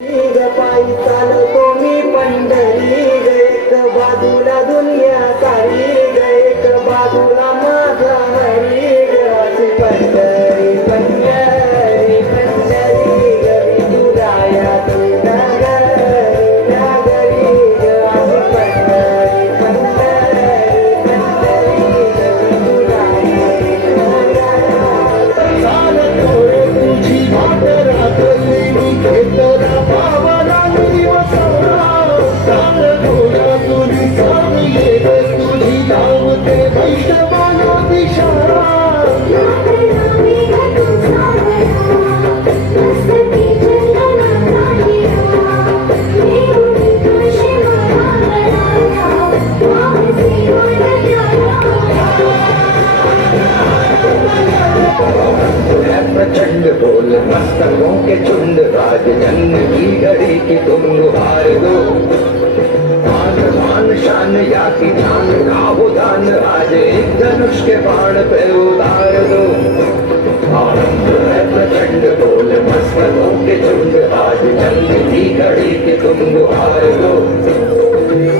पायी चालतो मी पंढरी ग, एक बाजूला दुनिया सारी ग, एक बाजूला माझा हरी ग, अशी पंढरी पंढरी पंढरी ग, विठुराया तुझ्या घरी ग, अशी पंढरी पंढरी पंढरी ग, विठुराया चाल थोडे तुझी वाट राखली मी घेतला पावला दिवस चाल थोडा तुझी चालली तुझी धावते वैष्णवानो दिशा प्रचंड बोल मस्तकों के झुंड राज जन्म की घड़ी की तुम गुहार दो मान मान शान या की जान गाहो दान आज एक धनुष के बाण पे उतार दो आनंद है प्रचंड बोल मस्तकों के झुंड राज जन्म की घड़ी की तुम गुहार दो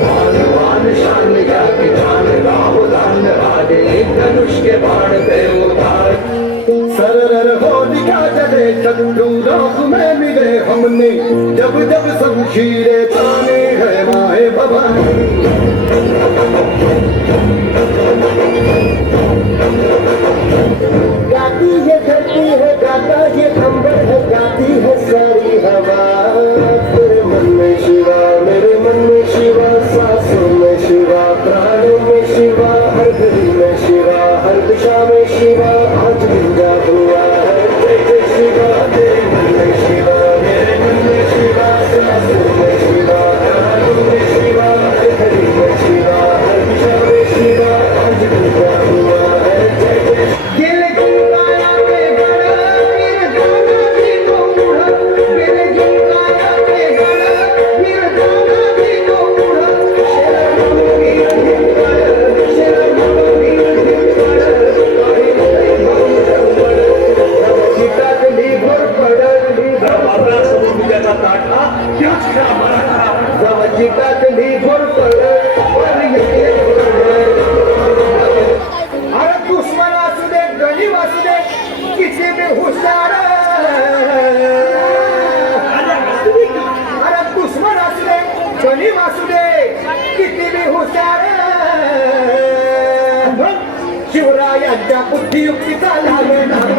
मान मान शान या की जान गाहो दान आज एक धनुष के बाण पे उतार सरर होलिका जले शत्रु राह में मिले हमने जब जब शमशीरें ताने है माए भवानी गाती है धरती है गाता है अंबर है गाती है सारी हवा तेरे मन में शिवा मेरे मन में शिवा सांसों में शिवा प्राणों में शिवा हर घड़ी में शिवा हर दिशा में शिवा आज गुंजा हुआ है जय जय शिवा तेरे मन में शिवा मेरे मन में शिवा सांसों में शिवा प्राणों में शिवा हर घड़ी में शिवा हर दिशा में शिवा आज गुंजा हुआ है जय जय गेले जिंकाया के गड वीर जाना भी गोमुढ गेले जिंकाया के गड वीर जाना भी गोमुढ शरण वीर हिंदगड शरण वीर हिंदगड काही नाही भाऊरंगड चितातली भर पडली आपला समुद्राचा ताठा याच खरा मराठा चितातली भर पडली अरे दुश्मन असू दे गरीब असू दे किती बी हुशार अरे दुश्मन असू दे गरीब असू दे किती बी हुशार शिवरायांच्या बुद्धियुक्तीचा लागणार